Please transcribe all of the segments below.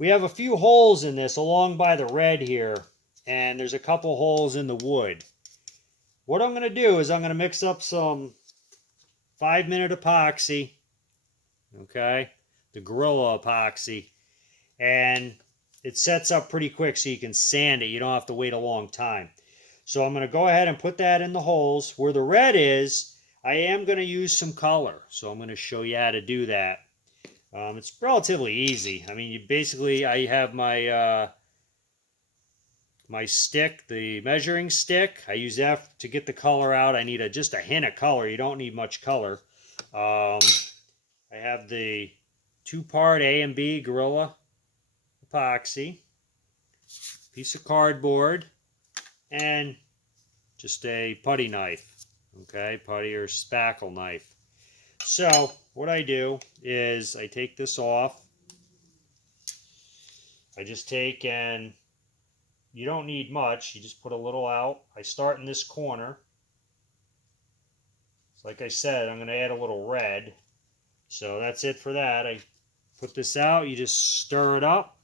We have a few holes in this along by the red here, and there's a couple holes in the wood. What I'm going to do is I'm going to mix up some 5-minute epoxy, okay, the Gorilla epoxy, and it sets up pretty quick so you can sand it. You don't have to wait a long time. So I'm going to go ahead and put that in the holes. Where the red is, I am going to use some color. So I'm going to show you how to do that. It's relatively easy. I mean, I have my my stick, the measuring stick. I use that to get the color out. I need just a hint of color. You don't need much color. I have the 2-part A and B Gorilla epoxy, piece of cardboard, and just a putty knife, okay, putty or spackle knife. So what I do is I take this off. I just take, and you don't need much, you just put a little out. I start in this corner. So like I said, I'm going to add a little red. So that's it for that. I put this out, you just stir it up.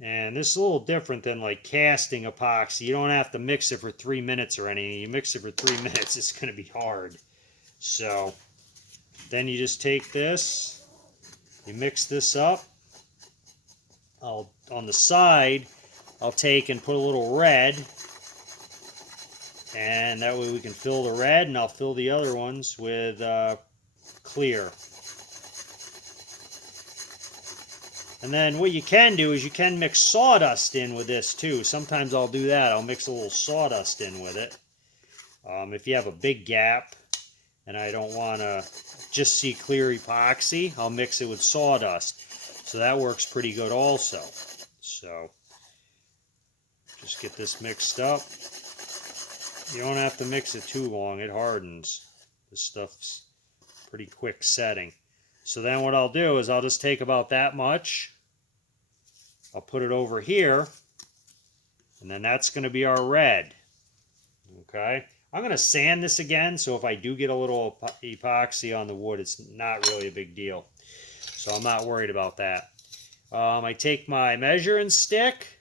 And this is a little different than like casting epoxy. You don't have to mix it for 3 minutes or anything. You mix it for 3 minutes, it's going to be hard. So then you just take this, you mix this up. On the side, I'll take and put a little red. And that way we can fill the red, and I'll fill the other ones with clear. And then what you can do is you can mix sawdust in with this too. Sometimes I'll do that. I'll mix a little sawdust in with it. If you have a big gap and I don't want to just see clear epoxy, I'll mix it with sawdust. So that works pretty good also. So just get this mixed up. You don't have to mix it too long. It hardens. This stuff's pretty quick setting. So then what I'll do is I'll just take about that much. I'll put it over here. And then that's going to be our red. Okay. I'm going to sand this again, so if I do get a little epoxy on the wood, it's not really a big deal. So I'm not worried about that. I take my measuring stick,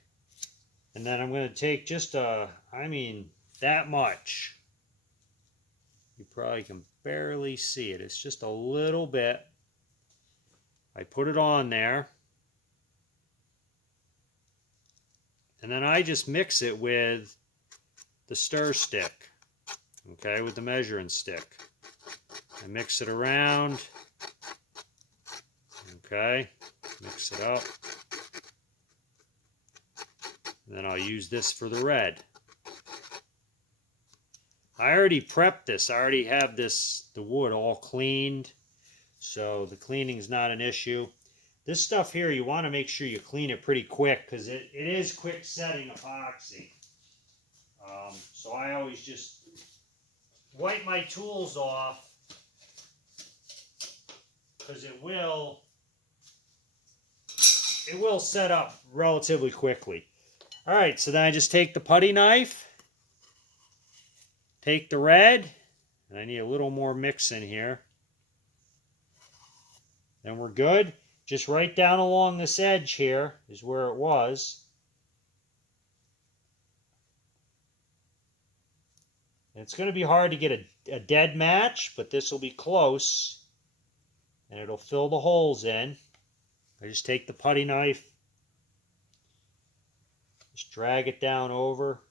and then I'm going to take just that much. You probably can barely see it. It's just a little bit. I put it on there. And then I just mix it with the stir stick. Okay, with the measuring stick. I mix it around. Okay, mix it up. And then I'll use this for the red. I already prepped this. I already have the wood all cleaned. So the cleaning is not an issue. This stuff here, you want to make sure you clean it pretty quick because it is quick setting epoxy. So I always just wipe my tools off because it will set up relatively quickly. All right, so then I just take the putty knife, take the red, and I need a little more mix in here. Then we're good. Just right down along this edge here is where it was. And it's going to be hard to get a dead match, but this will be close. And it'll fill the holes in. I just take the putty knife, just drag it down over.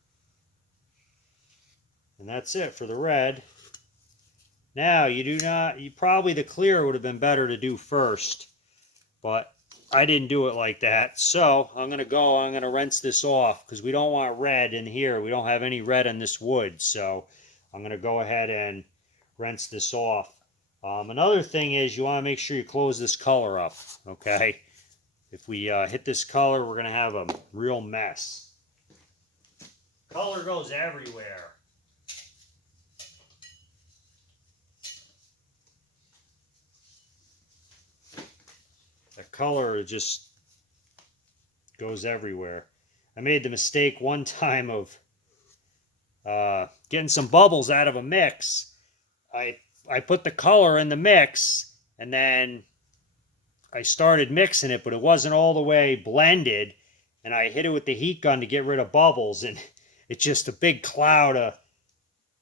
And that's it for the red. Now, probably the clear would have been better to do first. But I didn't do it like that. So I'm going to rinse this off because we don't want red in here. We don't have any red in this wood. So I'm going to go ahead and rinse this off. Another thing is you want to make sure you close this color up. Okay. If we hit this color, we're going to have a real mess. Color goes everywhere. The color just goes everywhere. I made the mistake one time of getting some bubbles out of a mix. I put the color in the mix and then I started mixing it, but it wasn't all the way blended, and I hit it with the heat gun to get rid of bubbles, and it's just a big cloud of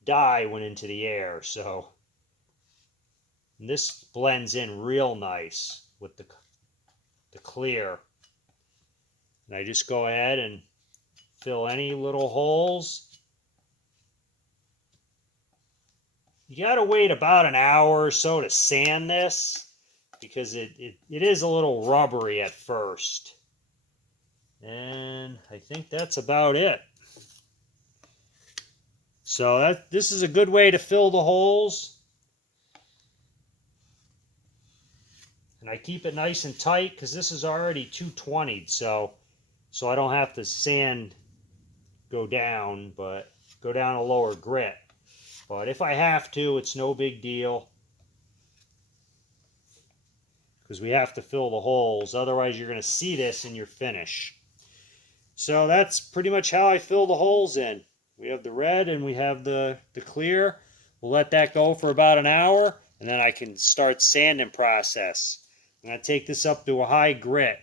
dye went into the air. So this blends in real nice with the clear. And I just go ahead and fill any little holes. You got to wait about an hour or so to sand this because it is a little rubbery at first. And I think that's about it. So this is a good way to fill the holes. And I keep it nice and tight because this is already 220'd, so I don't have to sand go down, but go down a lower grit. But if I have to, it's no big deal because we have to fill the holes. Otherwise, you're going to see this in your finish. So that's pretty much how I fill the holes in. We have the red and we have the clear. We'll let that go for about an hour, and then I can start sanding process. I'm going to take this up to a high grit.